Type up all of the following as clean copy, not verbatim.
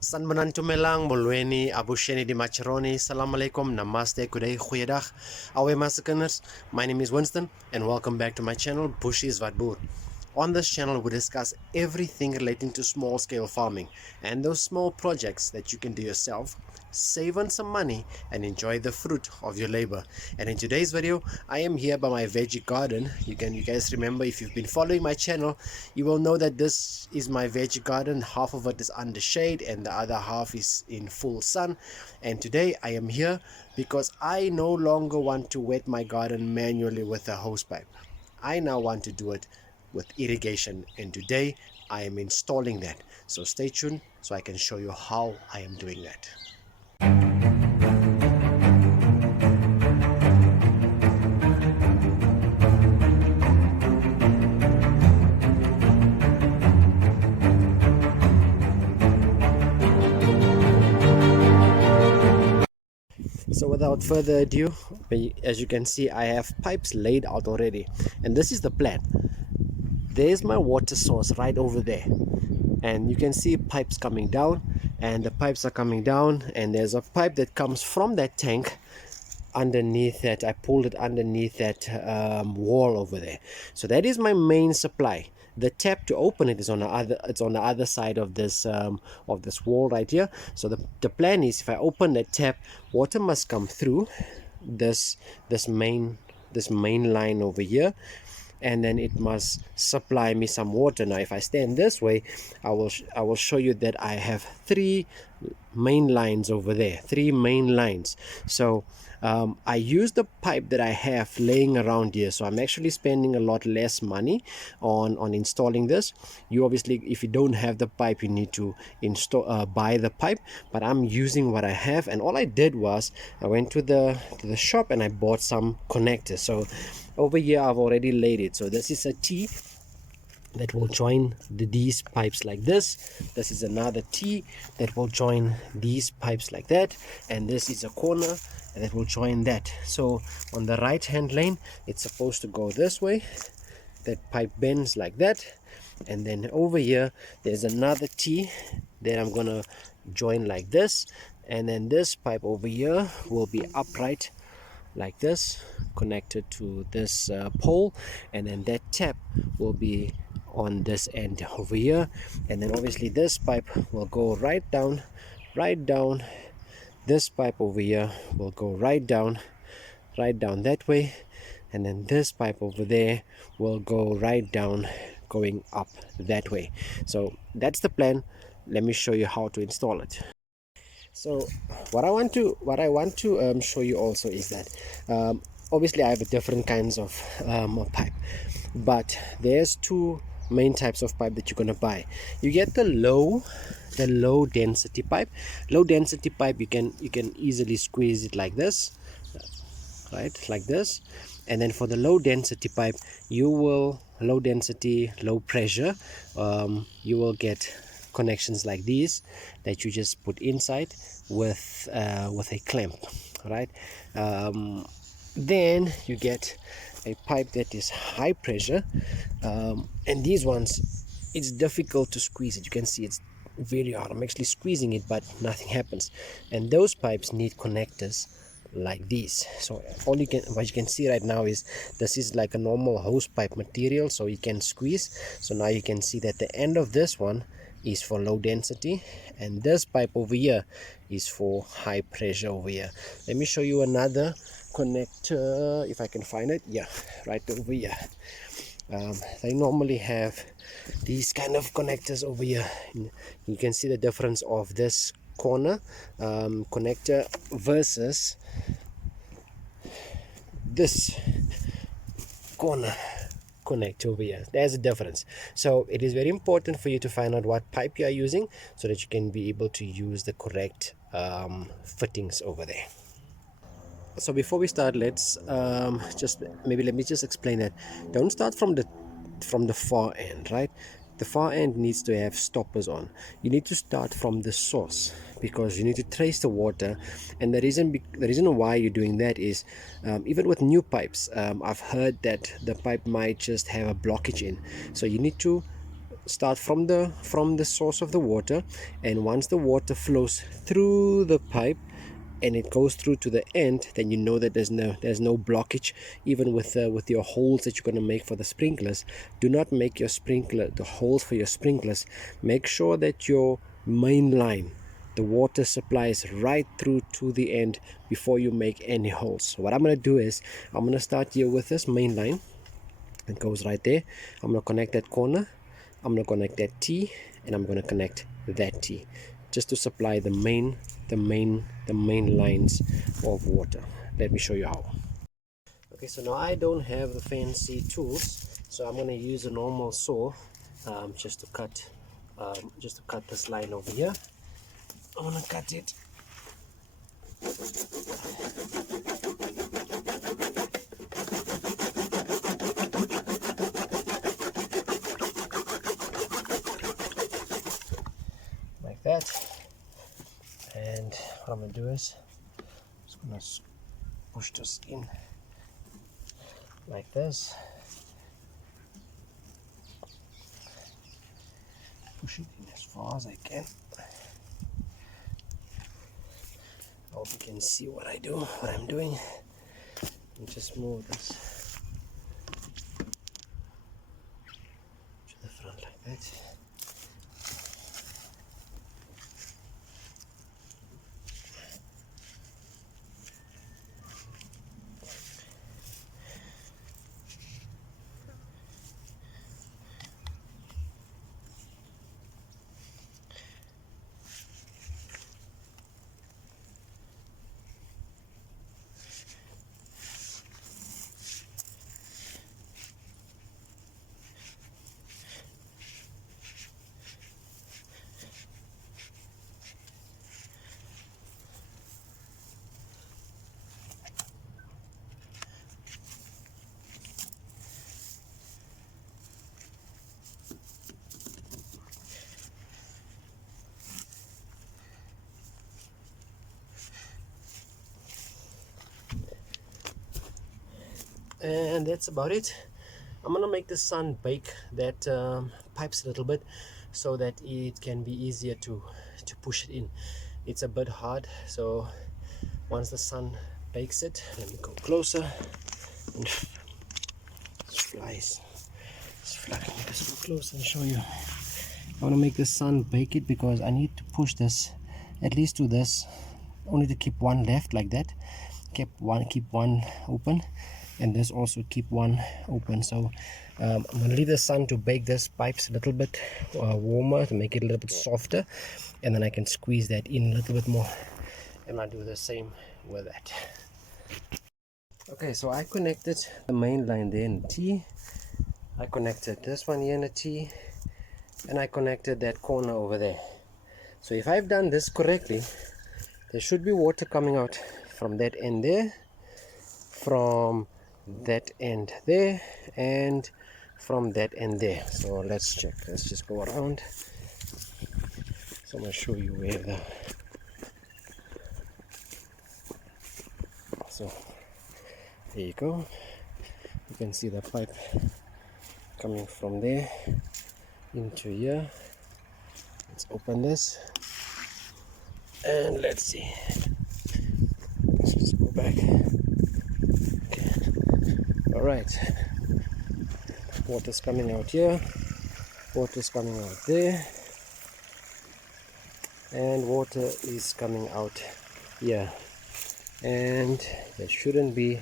Sanbanan tumelang, Molweni, Abusheni di Macheroni, Salam alaikum, Namaste, Good day, Goeiedag, Awe Massakers. My name is Winston, and welcome back to my channel, Bushies Vadboer. On this channel, we discuss everything relating to small-scale farming and those small projects that you can do yourself, save on some money, and enjoy the fruit of your labor. And in today's video, I am here by my veggie garden. You guys remember, if you've been following my channel, you will know that this is my veggie garden. Half of it is under shade and the other half is in full sun. And today I am here because I no longer want to wet my garden manually with a hose pipe. I now want to do it with irrigation, and today I am installing that. So stay tuned so I can show you how I am doing that. So without further ado, as you can see, I have pipes laid out already, and this is the plan. There's my water source right over there, and you can see pipes coming down, and the pipes are coming down, and there's a pipe that comes from that tank underneath that. I pulled it underneath that wall over there. So that is my main supply. The tap to open it is on the other side of this wall right here. So the plan is, if I open the tap, water must come through this main line over here, and then it must supply me some water. Now if I stand this way, I will show you that I have three main lines over there, three main lines. So I use the pipe that I have laying around here, so I'm actually spending a lot less money on installing this. You obviously, if you don't have the pipe, you need to buy the pipe, but I'm using what I have. And all I did was I went to the shop and I bought some connectors. So over here I've already laid it. So this is a T that will join these pipes like this. This is another T that will join these pipes like that, and this is a corner that will join that. So on the right hand lane, it's supposed to go this way. That pipe bends like that, and then over here there's another T that I'm gonna join like this, and then this pipe over here will be upright like this, connected to this pole, and then that tap will be on this end over here, and then obviously this pipe will go right down. This pipe over here will go right down that way, and then this pipe over there will go right down, going up that way. So that's the plan. Let me show you how to install it. So what I want to show you also is that obviously I have different kinds of pipe, but there's two main types of pipe that you're gonna buy. You get the low density pipe. Low density pipe, you can easily squeeze it like this, right, like this. And then for the low density pipe, low density, low pressure, you will get connections like these that you just put inside with a clamp, right? Then you get a pipe that is high pressure, and these ones, it's difficult to squeeze it. You can see it's very hard. I'm actually squeezing it, but nothing happens. And those pipes need connectors like these. So what you can see right now is this is like a normal hose pipe material, so you can squeeze. So now you can see that the end of this one is for low density, and this pipe over here is for high pressure over here. Let me show you another connector if I can find it. Yeah, right over here. They normally have these kind of connectors over here. You can see the difference of this corner connector versus this corner connect over here. There's a difference. So it is very important for you to find out what pipe you are using so that you can be able to use the correct fittings over there. So before we start, let's let me just explain that. Don't start from the far end, right? The far end needs to have stoppers on. You need to start from the source, because you need to trace the water. And the reason why you're doing that is, even with new pipes, I've heard that the pipe might just have a blockage in. So you need to start from the source of the water, and once the water flows through the pipe and it goes through to the end, then you know that there's no blockage. Even with your holes that you're going to make for the sprinklers, do not make the holes for your sprinklers. Make sure that your main line, the water supplies right through to the end before you make any holes. So what I'm going to do is I'm going to start here with this main line. It goes right there. I'm going to connect that corner, I'm going to connect that T, and I'm going to connect that T, just to supply the main lines of water. Let me show you how. Okay, so now I don't have the fancy tools, so I'm going to use a normal saw, just to cut this line over here. I'm going to cut it. Like that. And what I'm going to do is I'm just going to push this in like this. Push it in as far as I can. I hope you can see what I'm doing. And just move this to the front like that. And that's about it. I'm gonna make the sun bake that pipes a little bit so that it can be easier to push it in. It's a bit hard, so once the sun bakes it, let me go closer. And flies. Let me just go closer and show you. I want to make the sun bake it because I need to push this at least to this, only to keep one left like that. Keep one open, and this also keep one open. So I'm going to leave the sun to bake this pipes a little bit warmer, to make it a little bit softer, and then I can squeeze that in a little bit more, and I'll do the same with that. Okay, so I connected the main line there in T, I connected this one here in a T, and I connected that corner over there. So if I've done this correctly, there should be water coming out from that end there, from that end there, and from that end there. So let's check. Let's just go around. So I'm going to show you where so there you go. You can see the pipe coming from there into here. Let's open this and let's see. Let's just go back. Okay. All right. Water's coming out here. Water's coming out there. And water is coming out here. And there shouldn't be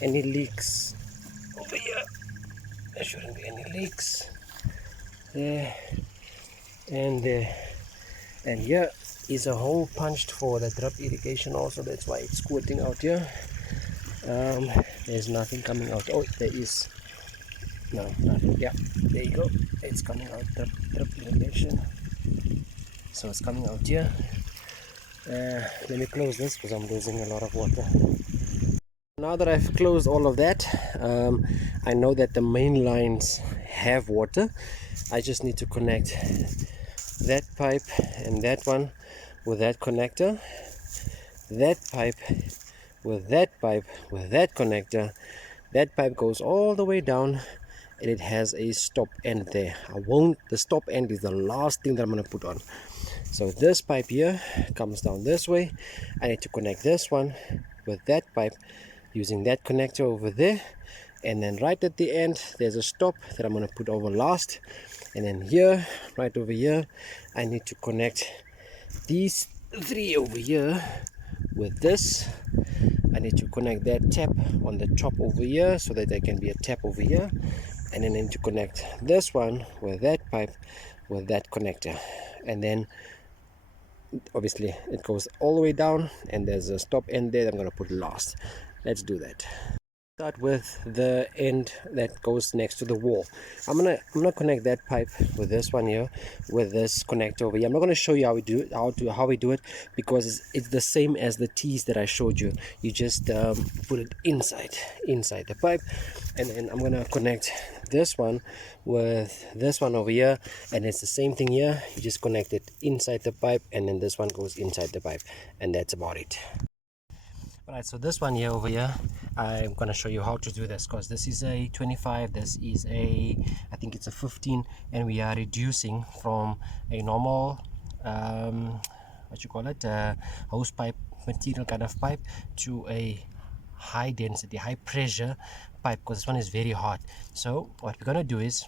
any leaks over here. There shouldn't be any leaks there and there. And here is a hole punched for the drip irrigation also. That's why it's squirting out here. There's nothing coming out. Oh, there is. No, nothing. Yeah, there you go. It's coming out, drip irrigation. So it's coming out here. Let me close this because I'm losing a lot of water. Now that I've closed all of that, I know that the main lines have water. I just need to connect that pipe and that one with that connector, that pipe with that pipe with that connector. That pipe goes all the way down and it has a stop end there. The stop end is the last thing that I'm going to put on. So this pipe here comes down this way. I need to connect this one with that pipe using that connector over there, and then right at the end there's a stop that I'm going to put over last, and then here, right over here, I need to connect these three over here with this. I need to connect that tap on the top over here so that there can be a tap over here, and then I need to connect this one with that pipe with that connector, and then obviously it goes all the way down, and there's a stop end there that I'm going to put last. Let's do that. Start with the end that goes next to the wall. I'm gonna connect that pipe with this one here, with this connector over here. I'm not gonna show you how we do it, how we do it, because it's the same as the tees that I showed you. You just put it inside the pipe, and then I'm gonna connect this one with this one over here, and it's the same thing here. You just connect it inside the pipe, and then this one goes inside the pipe, and that's about it. Alright, so this one here over here, I'm going to show you how to do this, because this is a 25, this is I think it's a 15, and we are reducing from a normal, what you call it, hose pipe material kind of pipe to a high density, high pressure pipe, because this one is very hot. So what we're going to do is,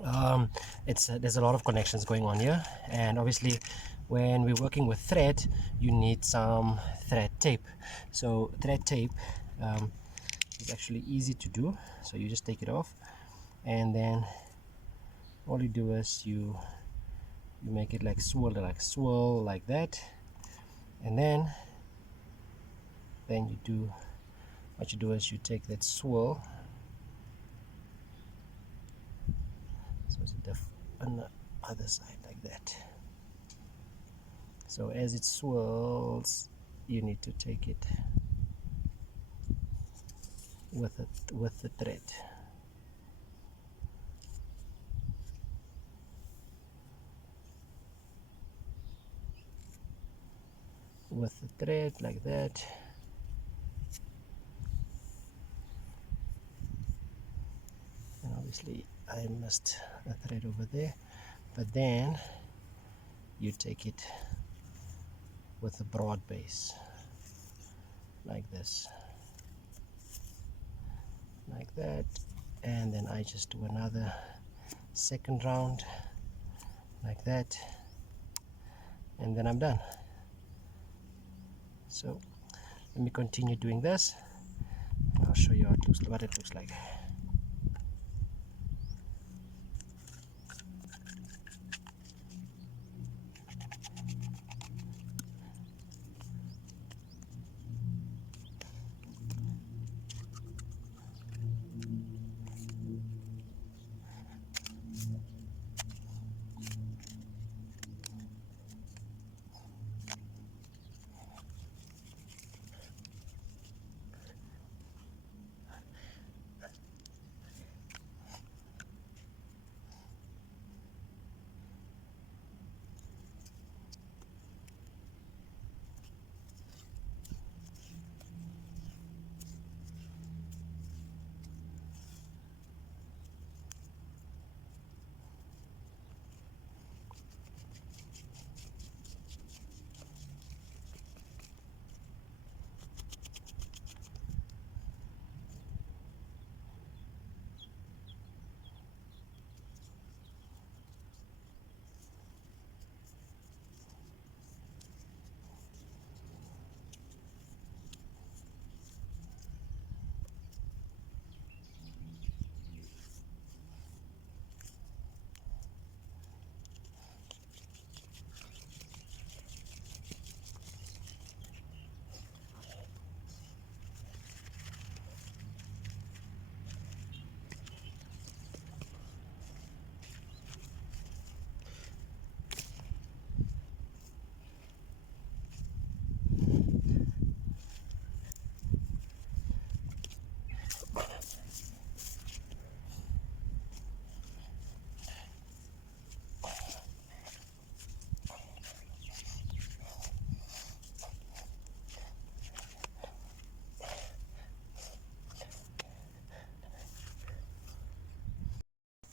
there's a lot of connections going on here, and obviously when we're working with thread you need some thread tape. So thread tape is actually easy to do, so you just take it off, and then all you do is you make it like swirl like that, and then what you do is you take that swirl, so it's on the other side like that. So as it swirls, you need to take it with the thread. With the thread like that. And obviously I missed a thread over there, but then you take it with a broad base like this, like that, and then I just do another second round like that, and then I'm done. So let me continue doing this, and I'll show you what it looks like.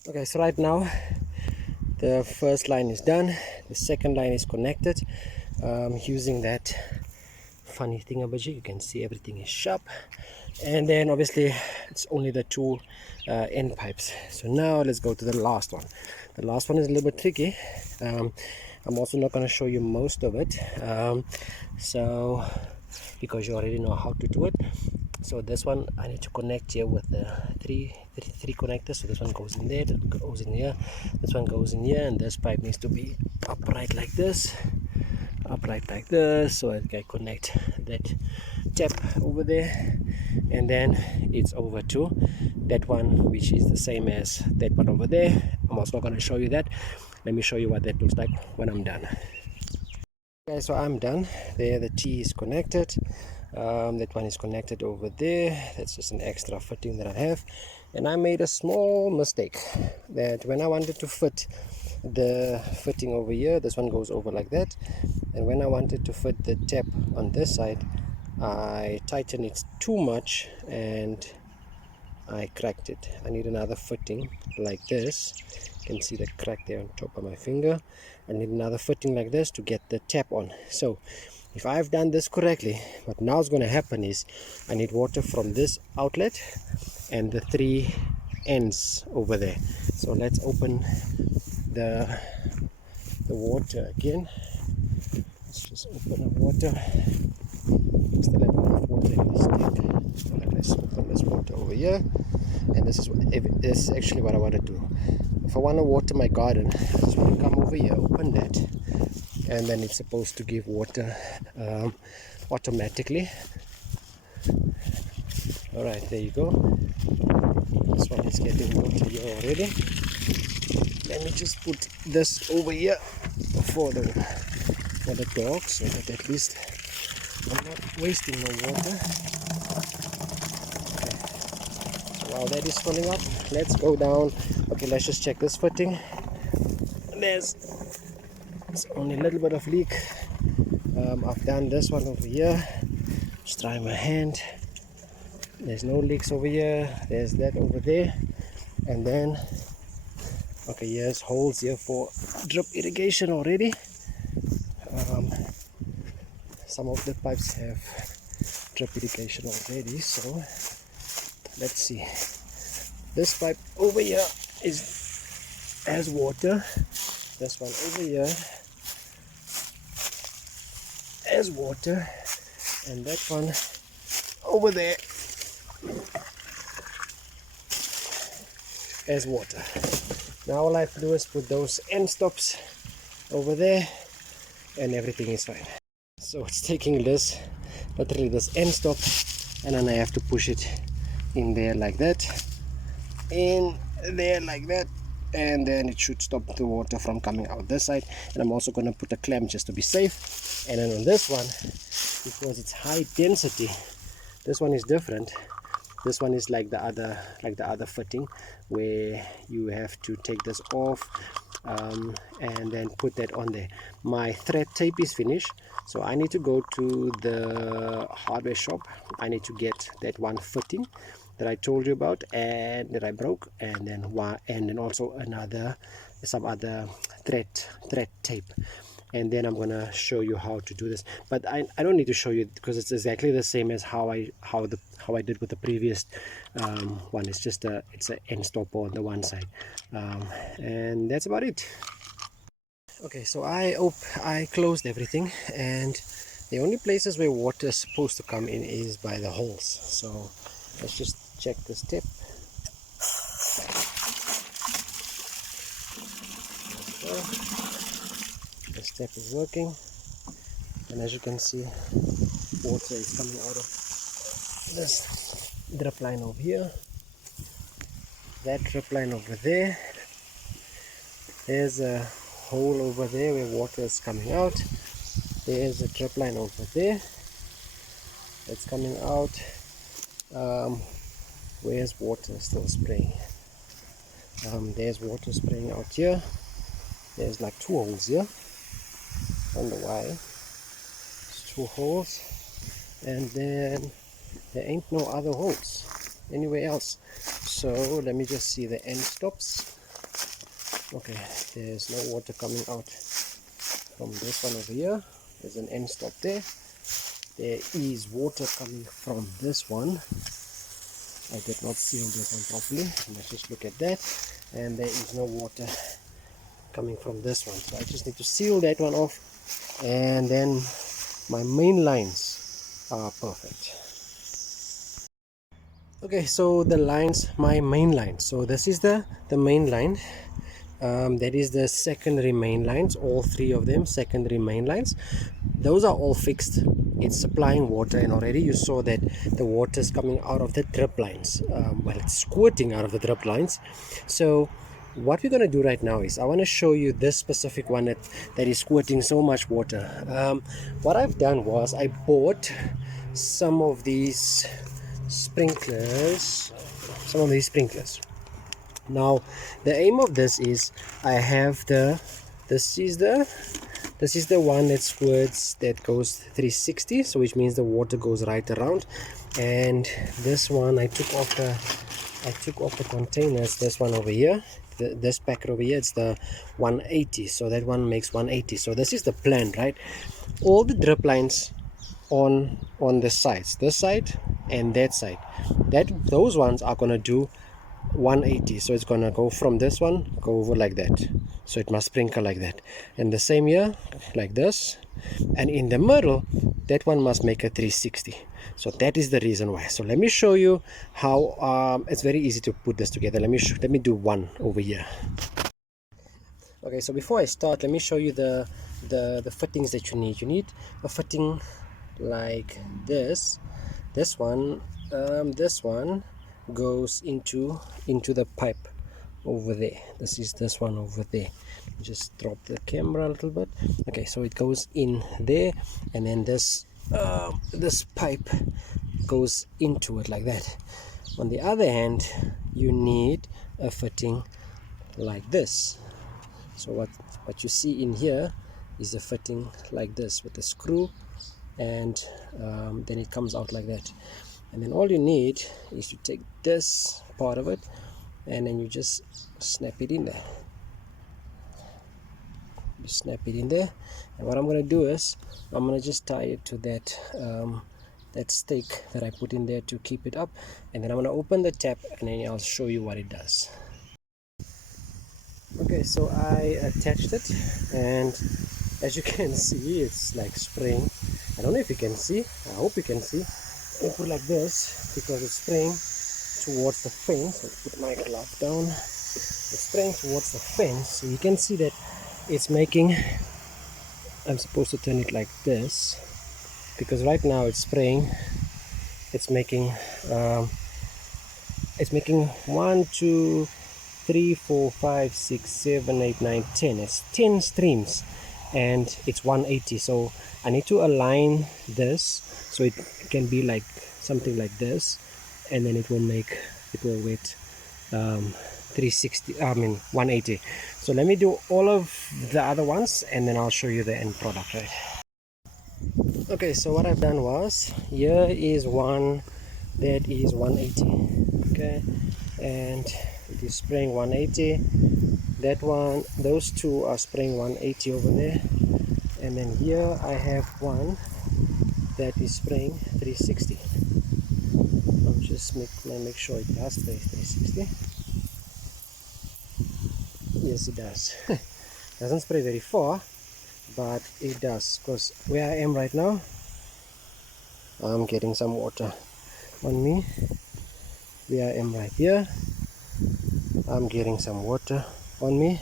Okay, so right now the first line is done, the second line is connected using that funny thingamajig. You can see everything is sharp, and then obviously it's only the two end pipes. So now let's go to the last one. The last one is a little bit tricky. I'm also not going to show you most of it, so because you already know how to do it. So this one I need to connect here with the three connectors. So this one goes in there, that goes in here, this one goes in here, and this pipe needs to be upright like this, so I can connect that tap over there, and then it's over to that one, which is the same as that one over there. I'm also not going to show you that. Let me show you what that looks like when I'm done. Okay, so I'm done. There the T is connected. That one is connected over there. That's just an extra fitting that I have, and I made a small mistake that when I wanted to fit the fitting over here, this one goes over like that, and when I wanted to fit the tap on this side, I tightened it too much and I cracked it. I need another fitting like this. You can see the crack there on top of my finger. I need another fitting like this to get the tap on. So if I've done this correctly, what now is going to happen is I need water from this outlet and the three ends over there. So let's open the water again. Let's just open the water. Still have enough water in this tank. So let's open this water over here, and this is actually what I want to do. If I want to water my garden, I just want to come over here, open that, and then it's supposed to give water automatically. Alright, there you go. This one is getting water here already. Let me just put this over here for the dogs, so that at least I'm not wasting no water. Okay. So while that is filling up, let's go down. Okay, let's just check this footing. There's only a little bit of leak. I've done this one over here. Just try my hand. There's no leaks over here. There's that over there. And then, okay, here's holes here for drip irrigation already. Some of the pipes have drip irrigation already, so let's see. This pipe over here has water. This one over here has water, and that one over there has water. Now all I have to do is put those end stops over there, and everything is fine. So it's taking this, literally this end stop, and then I have to push it in there like that, in there like that, and then it should stop the water from coming out this side. And I'm also going to put a clamp just to be safe. And then on this one, because it's high density, this one is different. This one is like the other fitting, where you have to take this off and then put that on there. My thread tape is finished, so I need to go to the hardware shop. I need to get that one fitting that I told you about and that I broke, and then also some other thread tape. And then I'm gonna show you how to do this, but I don't need to show you because it's exactly the same as how I did with the previous one. It's an end stopper on the one side, and that's about it. Okay, so I closed everything, and the only places where water is supposed to come in is by the holes. So let's just check this tip. The step is working, and as you can see, water is coming out of this drip line over here, that drip line over there. There's a hole over there where water is coming out. There's a drip line over there that's coming out. Where's water still spraying? There's water spraying out here. There's like two holes here. On the wire, it's two holes, and then there ain't no other holes anywhere else. So let me just see the end stops. Okay, there's no water coming out from this one over here. There's an end stop there. There is water coming from this one. I did not seal this one properly. Let's just look at that. And there is no water coming from this one. So I just need to seal that one off. And then my main lines are perfect. Okay, so the lines, my main line. So this is the main line. That is the secondary main lines, all three of them secondary main lines. Those are all fixed. It's supplying water, and already you saw that the water is coming out of the drip lines. Well, it's squirting out of the drip lines. So what we're going to do right now is I want to show you this specific one that is squirting so much water. What I've done was I bought some of these sprinklers. Now the aim of this is I have this is the one that squirts, that goes 360, so which means the water goes right around. And this one I took off the containers. This one over here, this packet over here, it's the 180, so that one makes 180. So this is the plan, right? All the drip lines on the sides, this side and that side, those ones are gonna do 180. So it's gonna go from this one, go over like that, so it must sprinkle like that. And the same here, like this. And in the middle, that one must make a 360. So that is the reason why. So let me show you how it's very easy to put this together. Let me do one over here. Okay, so before I start, let me show you the fittings that you need. You need a fitting like this. This one goes into the pipe over there. This is this one over there. Just drop the camera a little bit. Okay, so it goes in there, and then this pipe goes into it like that. On the other hand, you need a fitting like this. So what you see in here is a fitting like this with a screw, and then it comes out like that. And then all you need is to take this part of it, and then you just snap it in there. You snap it in there, and what I'm going to do is I'm going to just tie it to that stake that I put in there to keep it up, and then I'm going to open the tap, and then I'll show you what it does. Okay, so I attached it, and as you can see, it's like spraying. I don't know if you can see. I hope you can see. I put it like this because it's spraying towards the fence. Let's put my glove down. It's spraying towards the fence, so you can see that it's making. I'm supposed to turn it like this because right now it's spraying. It's making 1, 2, 3, 4, 5, 6, 7, 8, 9, 10. It's 10 streams, and it's 180. So I need to align this so it can be like something like this, and then it will wet 360, I mean 180. So let me do all of the other ones, and then I'll show you the end product, right? Okay, so what I've done was, here is one that is 180, okay, and it is spraying 180. That one, those two are spraying 180 over there, and then here I have one that is spraying 360. I'll just make sure it does spray 360. Yes, it does. Doesn't spray very far, but it does, because where I am right now, I'm getting some water on me. Where I am right here, I'm getting some water on me,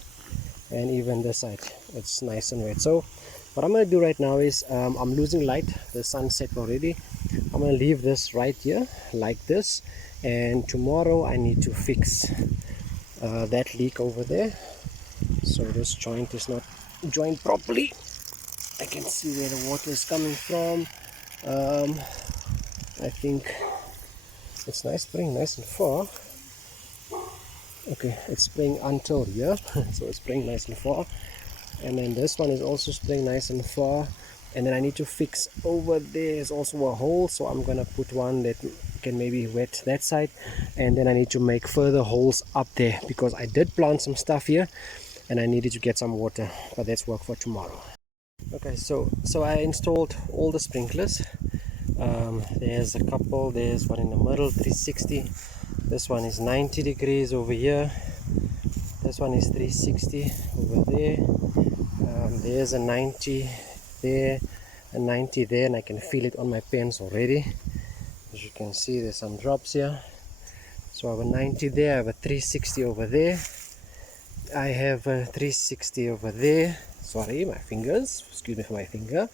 and even this side, it's nice and wet. So what I'm going to do right now is I'm losing light. The sun set already. I'm going to leave this right here like this, and tomorrow I need to fix that leak over there. So this joint is not joined properly. I can see where the water is coming from. I think it's nice, spraying nice and far. Okay, it's spraying until here, so it's spraying nice and far. And then this one is also spraying nice and far. And then I need to fix over there is also a hole, so I'm gonna put one that can maybe wet that side, and then I need to make further holes up there because I did plant some stuff here, and I needed to get some water, but that's work for tomorrow. Okay, so I installed all the sprinklers. There's a couple. There's one in the middle, 360. This one is 90 degrees over here. This one is 360 over there. There's a 90 there, a 90 there, and I can feel it on my pens already. As you can see, there's some drops here. So I have a 90 there, I have a 360 over there. I have a 360 over there. Sorry, my fingers. Excuse me for my finger.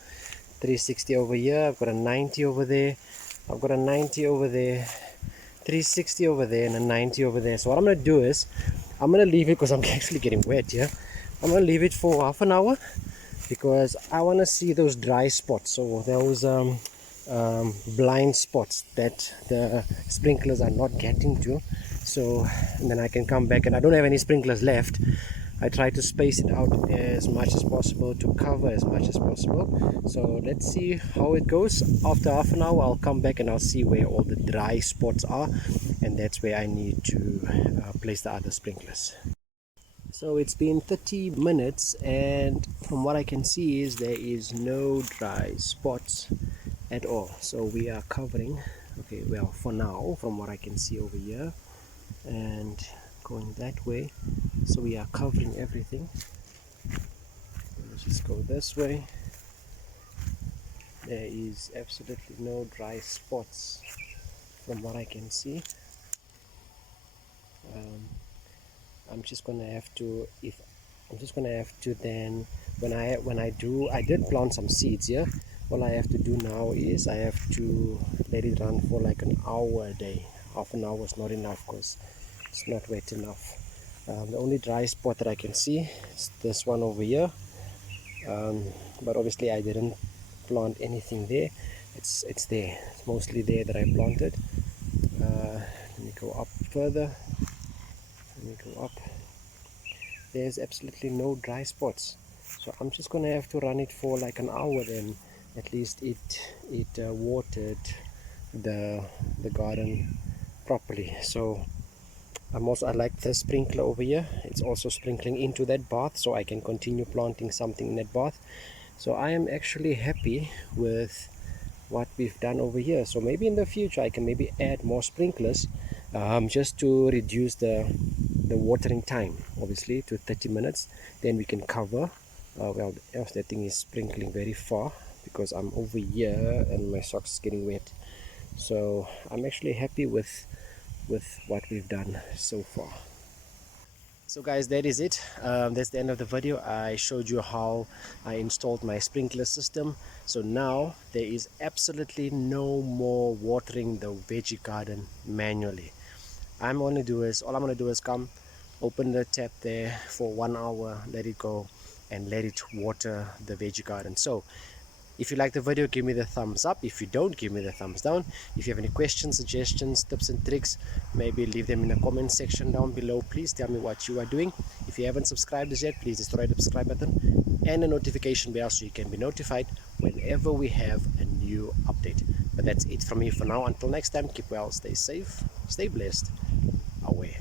360 over here. I've got a 90 over there. I've got a 90 over there. 360 over there and a 90 over there. So what I'm going to do is I'm going to leave it, because I'm actually getting wet here. I'm going to leave it for half an hour because I want to see those dry spots, so those blind spots that the sprinklers are not getting to. So, and then I can come back, and I don't have any sprinklers left. I try to space it out as much as possible to cover as much as possible. So let's see how it goes. After half an hour I'll come back and I'll see where all the dry spots are, and that's where I need to place the other sprinklers. So it's been 30 minutes, and from what I can see is there is no dry spots at all. So we are covering, okay, well, for now, from what I can see over here and going that way, so we are covering everything. Let's just go this way. There is absolutely no dry spots from what I can see. I'm just gonna have to, then when I did plant some seeds here. All I have to do now is I have to let it run for like an hour a day. Half an hour is not enough because it's not wet enough. The only dry spot that I can see is this one over here, but obviously I didn't plant anything there. It's there. It's mostly there that I planted. Let me go up further. Let me go up. There's absolutely no dry spots, so I'm just gonna have to run it for like an hour, then at least it watered the garden properly. So I like the sprinkler over here. It's also sprinkling into that bath, so I can continue planting something in that bath. So I am actually happy with what we've done over here. So maybe in the future I can maybe add more sprinklers, just to reduce the watering time, obviously, to 30 minutes. Then we can cover, well, that thing is sprinkling very far because I'm over here and my socks is getting wet. So I'm actually happy with what we've done so far. So guys, that is it. That's the end of the video. I showed you how I installed my sprinkler system. So now there is absolutely no more watering the veggie garden manually. All I'm going to do is come, open the tap there for 1 hour, let it go, and let it water the veggie garden. So if you like the video, give me the thumbs up. If you don't, give me the thumbs down. If you have any questions, suggestions, tips and tricks, maybe leave them in the comment section down below. Please tell me what you are doing. If you haven't subscribed as yet, please destroy the subscribe button and the notification bell so you can be notified whenever we have a new update. But that's it from me for now. Until next time, keep well, stay safe, stay blessed, away.